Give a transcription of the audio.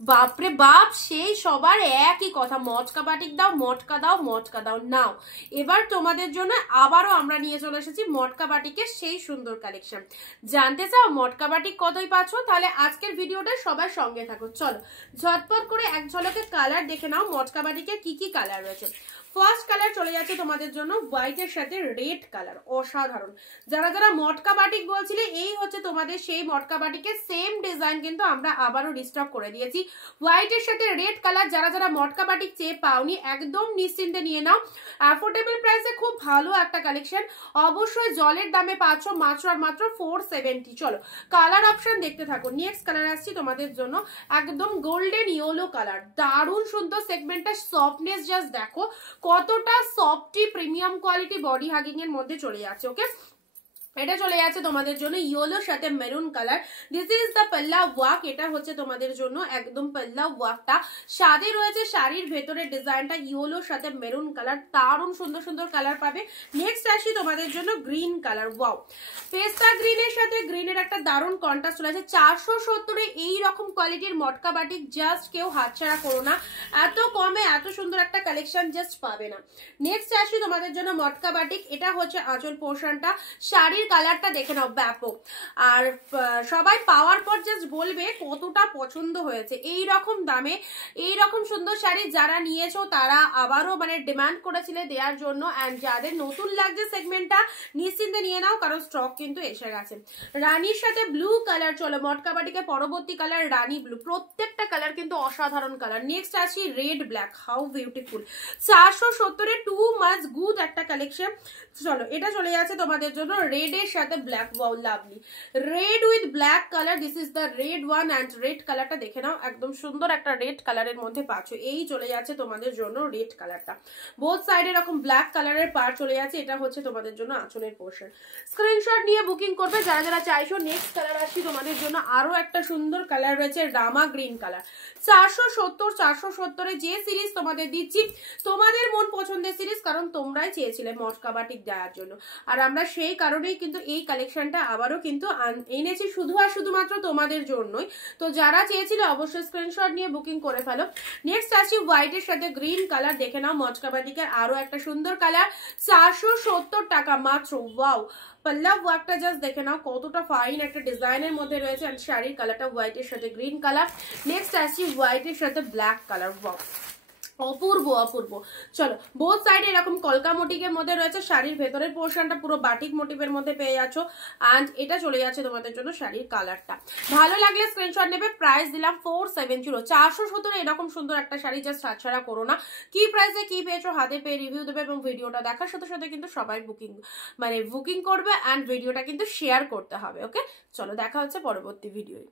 বাপরে বাপ, সেই সবার একই কথা, মটকা বাটিক দাও, মটকা দাও, মটকা দাও। নাও এবার তোমাদের জন্য আবারও আমরা নিয়ে চলে এসেছি মটকা বাটিকের সেই সুন্দর কালেকশন। জানতে চাও মটকা বাটিক কতই পাচ্ছ? তাহলে আজকের ভিডিওটা সবার সঙ্গে থাকো। চলো ঝটপট করে এক ঝলকে কালার দেখে নাও মটকা বাটিকে কি কি কালার রয়েছে। ফার্স্ট কালার চলে যাচ্ছে তোমাদের জন্য হোয়াইটের সাথে রেড কালার, অসাধারণ। যারা যারা মটকা বাটিক বলছিলে, এই হচ্ছে তোমাদের সেই মটকা বাটিকের সেম ডিজাইন কিন্তু আমরা আবারও রিস্টক করে দিয়েছি হোয়াইটের সাথে রেড কালার। যারা যারা মটকা বাটিক চেয়ে পাওনি, একদম নিশ্চিন্তে নিয়ে নাও, অ্যাফোর্ডেবল প্রাইসে খুব ভালো একটা কালেকশন। অবশ্যই জলের দামে পাচ্ছ মাত্র আর মাত্র 470। চলো কালার অপশন দেখতে থাকো। নেক্সট কালার আসছি তোমাদের জন্য একদম গোল্ডেন ইয়েলো কালার, দারুণ সুন্দর সেগমেন্টটা, সফটনেস জাস্ট দেখো কতটা softy premium quality body hugging এর মধ্যে চলে যাচ্ছে। ওকে, এটা চলে যাচ্ছে তোমাদের জন্য ইয়েলোর সাথে maroon colour. This is the পাল্লা ওয়ার্ক, এটা হচ্ছে তোমাদের জন্য একদম পাল্লা ওয়ার্কটা। সাথে রয়েছে শাড়ির ভেতরের ডিজাইনটা ইয়েলোর সাথে মেরুন কালার, দারুণ সুন্দর সুন্দর কালার পাবে। নেক্সট আসি তোমাদের জন্য গ্রিন কালার। ওয়াও, পেস্তা গ্রিনের সাথে গ্রিনের একটা দারুণ কন্ট্রাস্ট চলে আছে। 470-এ এই রকম কোয়ালিটির মটকা বাটিক জাস্ট কেউ হাতছাড়া করো না, এত কমে এত সুন্দর একটা কালেকশন জাস্ট পাবে না। নেক্সট আসি তোমাদের জন্য মটকা বাটিক, এটা হচ্ছে আঁচল পোর্শনটা। শাড়ির কালারটা দেখে নাও, ব্যাপক। আর সবাই পাওয়ার পর জাস্ট বলবে কতটা পছন্দ হয়েছে। এই রকম দামে এই রকম সুন্দর শাড়ি যারা নিয়েছো তারা আবারও মানে ডিমান্ড করেছিলে দেওয়ার জন্য। অ্যান্ড যাদের নতুন লাগছে সেগমেন্টটা, নিশ্চিন্তে নিয়ে নাও, কারণ স্টক কিন্তু এসে গেছে। রানীর সাথে ব্লু কালার, চলো মটকা বাটিকে পরবর্তী কালার রানী ব্লু, প্রত্যেকটা কালার কিন্তু অসাধারণ কালার। নেক্সট আসি রেড ব্ল্যাক, হাউ বিউটিফুল। 470-এ টু মাচ গুড একটা কালেকশন। চলো এটা চলে যাচ্ছে তোমাদের জন্য রেড এর সাথে black. Wow, lovely red with black colour, this is the red one. And red কালারটা দেখে নাও, একদম সুন্দর একটা রেড কালারের মধ্যে পাচ্ছ। এই চলে যাচ্ছে তোমাদের জন্য রেড কালারটা, বোথ সাইড এরকম ব্ল্যাক কালারের পার চলে যাচ্ছে। এটা হচ্ছে তোমাদের জন্য আঁচলের পোর্শন। স্ক্রিনশট নিয়ে বুকিং করবে যারা যারা চাইছো। নেক্সট কালার আসছি তোমাদের জন্য আরো একটা সুন্দর কালার রয়েছে, রামা গ্রিন কালার। 470-470-এ যে সিরিজ তোমাদের দিচ্ছি, তোমাদের মন পছন্দের সিরিজ, কারণ তোমরাই চেয়েছিলে মটকা বাটিক দেওয়ার জন্য। আর আমরা সেই কারণেই কিন্তু এই কালেকশনটা আবারও কিন্তু এনেছি শুধু আর শুধুমাত্র তোমাদের জন্যই। তো যারা চেয়েছিল অবশ্যই স্ক্রিনশট নিয়ে বুকিং করে ফেলো। নেক্সট আসি হোয়াইটের সাথে গ্রিন কালার, দেখে নাও মটকা বাটিকের আরো একটা সুন্দর কালার। 470 টাকা মাত্র। ওয়াও, পাল্লা ওয়ার্কটা জাস্ট দেখে নাও কতটা ফাইন একটা ডিজাইনের মধ্যে রয়েছে। আর শাড়ির কালারটা হোয়াইটের সাথে গ্রিন কালার। নেক্সট আসি হোয়াইটের সাথে ব্ল্যাক কালার। ওয়াও, অপূর্ব অপূর্ব। চলো বোথ সাইডে এরকম কলকা মোটিভের মধ্যে রয়েছে, শাড়ির ভেতরের পোর্শনটা পুরো বাটিক মোটিভের মধ্যে পেয়ে যাচ্ছ। অ্যান্ড এটা চলে যাচ্ছে তোমাদের জন্য শাড়ির কালারটা। ভালো লাগলে স্ক্রিনশট নেবে। প্রাইস দিলাম 470। 470 এরকম সুন্দর একটা শাড়ি জাস্ট হাতছাড়া করো না। কি প্রাইসে কি পেয়েছো হাতে পেয়ে রিভিউ দেবে, এবং ভিডিওটা দেখার সাথে সাথে কিন্তু সবাই বুকিং করবে। অ্যান্ড ভিডিওটা কিন্তু শেয়ার করতে হবে। ওকে, চলো দেখা হচ্ছে পরবর্তী ভিডিওয়।